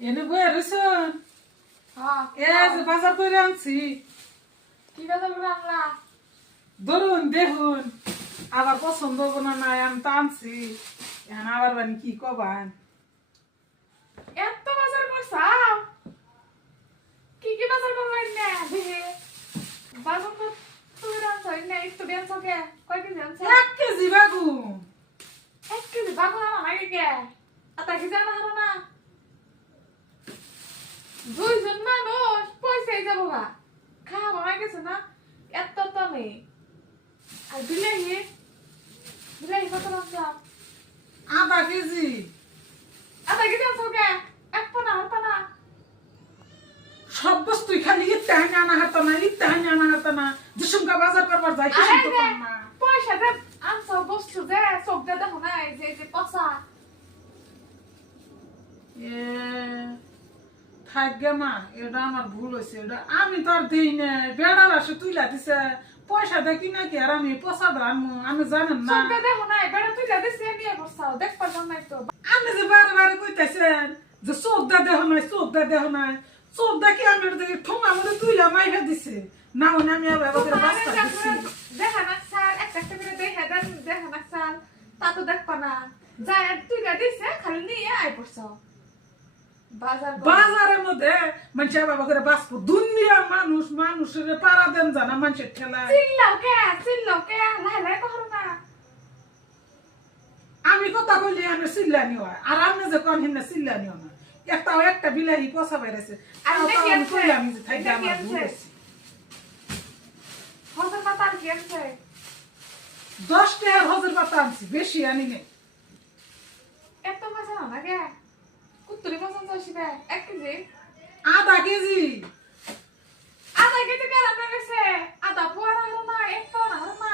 এনে বই রইছন বাজার করে আনছি কি বাজার করে আনলা? ধরুন দেখুন আবার পছন্দ হবো না নাই আমি তো আনছি এখন আবার বানি কি কবান এত বাজার করছাও? কি কি বাজার করলাই না দেখে? বাজার তো তুমি আনছো না একটু আনছো কে? কয় কেজি আনছো? 1 কেজি বাগুন 1 কেজি বাগুন আনা লাগে কে? আতা কেজি আনা হলো না? দুইজন মানুষ পয়সাই যাবো গা খাওয়া বানাই গেছে না এত তো নেই আর বিলাহি কত আনছো? 1/2 কেজি আতা কেজি আনছো কে? এক পানা হাত পানা সব বস্তুই খালি ইত্যাহানি আনা হাত না ইত্যাহানি আনা হাত না যে সঙ্গে বাজার করবার যাই কিছু তো পার না পয়সা দে আনছো বস্তু দে সব দে দেখো না এই যে পচা এ থাকবে মা এটা আমার ভুল হয়েছে এটা আমি তো আর দিই না বেড়ার আসে তুইলা দিছে পয়সা দেয় কিনা কি আর আমি পয়সা আনবো আমি জানেন না সব দে দেখো না বেড়া তুই দে সে নিয়ে বসাও দেখ পারলাম না তো আমি যে বারে বারে কইতাছেন যে চোখ দা দেহ নাই চোখ দা দেহ নাই চোখ দা কি আমি দেখি ঠোঙা মধ্যে তুইলা মাইরা দিছে না হলে আমি আবার ওদের বাস্তা দিছি দেখা না স্যার একটা করে দেখা দেন দেখা না স্যার তা তো দেখ না যায় তুই দে দিছে খালি নিয়ে আই পড়ছাও বাজারের মধ্যে মানুষ বাবা করে বাঁচবো দুনিয়া মানুষ মানুষের পাড়া দেন জানা মানুষের ঠেলা চিল্লাও কে লাই লাই কহরো না আমি কথা কইলে আমি চিল্লানি হয় আর আমি যে কোন হিন্না চিল্লানিও না একটা বিলাহি পচা বেড়েছে আর দেখি আমি কইলাম যে থাইতে আমার ভুল হয়েছে হজর পাতা আর কি আছে 10 টাকার হজের পাতা আনছি বেশি আনি নাই এত মজা না কে কুত্তুরি পছন্দ হইছে 1 কেজি 1/2 কেজি আধা কেজি কে রান্না গেছে আধা পোয়া না হলো না এক পোয়া না হলো না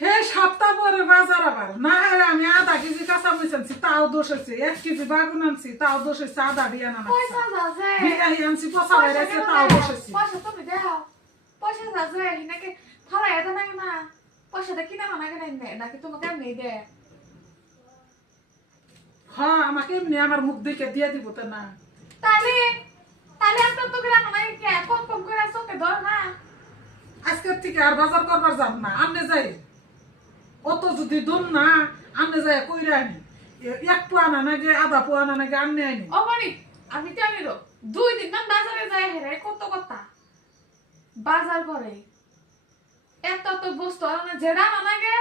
হে সপ্তাহ পরে বাজার আবার না হলে আমি 1/2 কেজি কাঁচা মরিচ আনছি তাও দোষ হয়েছে 1 কেজি বাগুন আনছি তাও দোষ হয়েছে আধা দিয়ে না পয়সা যাচ্ছে বিলাহি আনছি পচা বেড়েছে তাও দোষ হয়েছে পয়সা তুমি দাও পয়সা যাচ্ছে নাকি ফালা এত নাই না পয়সাটা কিনা না নাকি নাকি তোমাকে এমনি দে হ্যাঁ আমাকে এমনি আমার মুখ দেখে দিয়ে দিব তো না তাহলে এত তো গ্রাম নাই কে কম করে চোখে ধর না আজকের থেকে আর বাজার করবার যাব না আমনে যাই অত যদি দম না আমনে যাই কইরা আনি 1 পোয়া না নাকি আধা পোয়া না নাকি আমনে আনি অমনি আমি তো আনিরো 2 দিন না বাজারে যায় হেরে কত কথা বাজার করে এত তো বস্তু আর না যেটা না লাগে